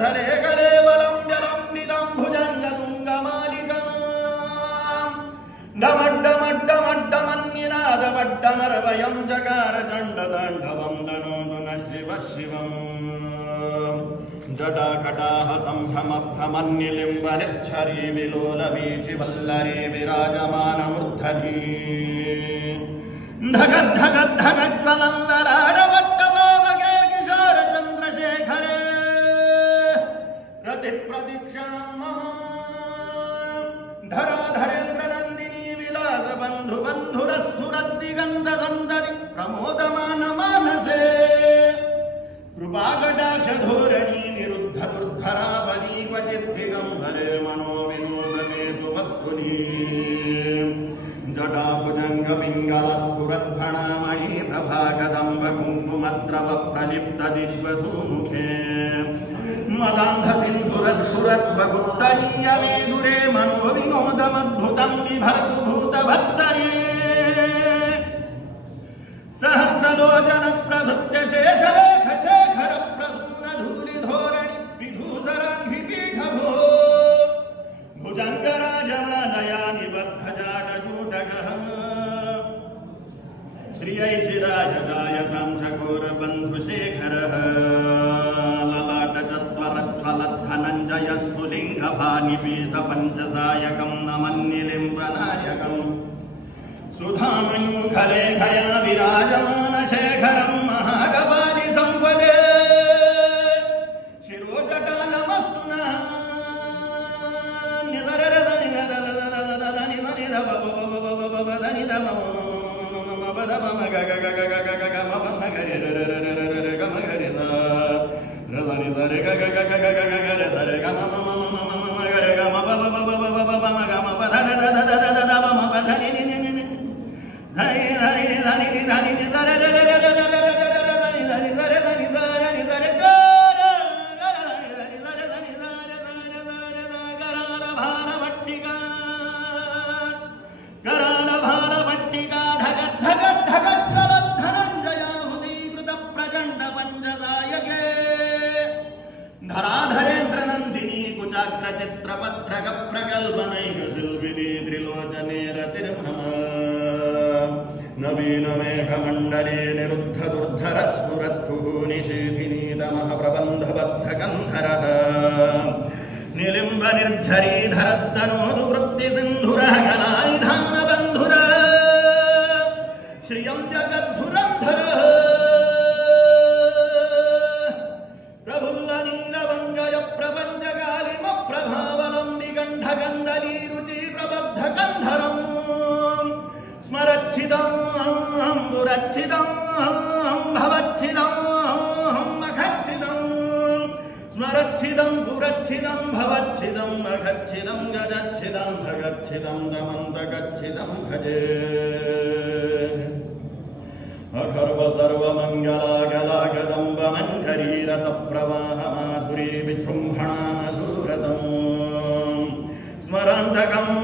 स्थले कलेवलं जलं निदं भुजङ्गतुङ्गमालिकां डमड्डमड्डमड्डमन्निनादमड्डमर्वयं जकार दण्डताण्डवं तनोतु नः शिवः शिवम् जटाकटाः सम्भ्रमभ्रमन्निलिम्बनिच्छरी विलोलवीचिवल्लरी विराजमानमूर्धनी धगद्धगद्धगज्ज्वलल्ललाडवट्टपावके किशोरचन्द्रशेखरे रतिप्रदीक्षणं मम धराधरेन्द्रनन्दिनी विलासबन्धुबन्धुरस्फुरद्दिगन्धदन्दति प्रमोदमानमानसे कृपाकटाक्षधोरणी निरुद्धदुर्धरापदी क्वचिद्दिगम्बरे मनोविनोदनेतु वस्तुनि जटाभुजङ्गपिङ्गलस्फुरद्भणामणि प्रभाकदम्बकुङ्कुमद्रवप्रलिप्तदिग्वधूमुखे मदान्धसिन्धुरस्फुरद्वगुत्तरीयमेदुरे मनोविनोदमद्भुतं बिभर्तु भूतभत्तरे सहस्रलोचनप्रभृत्य शेषलेखशेखरप्रसूनधूलिधोरणि विधूसराङ्घ्रिपीठभो भुजङ्गराजमानया निबद्धजाटजूटकः श्रियैचिरायजायतां चकोरबन्धुशेखरः ललाटचत्वरज्ज्वलद्धनञ्जयस्फुलिङ्गभानिपीतपञ्चसायकं नमन्निलिम्बनायकम् सुधामयूखलेखया विराजमानशेखरं महाकपालि सम्पदे शिरोजटालमस्तु नः धराधरेन्द्रनन्दिनी कुचाग्रचित्रपत्रक प्रकल्पनैकशिल्पिनी त्रिलोचने रतिर्मम नवीनमेघमण्डले निरुद्धदुर्धरस्फुरद्भुः निषेधिनी तमः प्रबन्धबद्धकन्धरः निलिम्बनिर्झरीधरस्तनोतु वृत्तिसिन्धुरः कलायुधानबन्धुरः श्रियं जगद्धुरन्धरः प्रफुल्लनीलवङ्गय प्रपञ्चकालिमप्रभावलम्बिगण्धकन्दलीरुचि प्रबद्धकन्धरम् स्मरच्छिदं बुरच्छिदं भवच्छिदं मखच्छिदं स्मरच्छिदं पुरच्छिदं भवच्छिदं मखच्छिदं गजच्छिदं धगच्छिदं दमन्तगच्छिदं भजे अखर्व सर्वमङ्गलागलागदम्बमञ्जरीरसप्रवाहमाधुरी विजृम्भणा मधुरतम् स्मरान्तकम्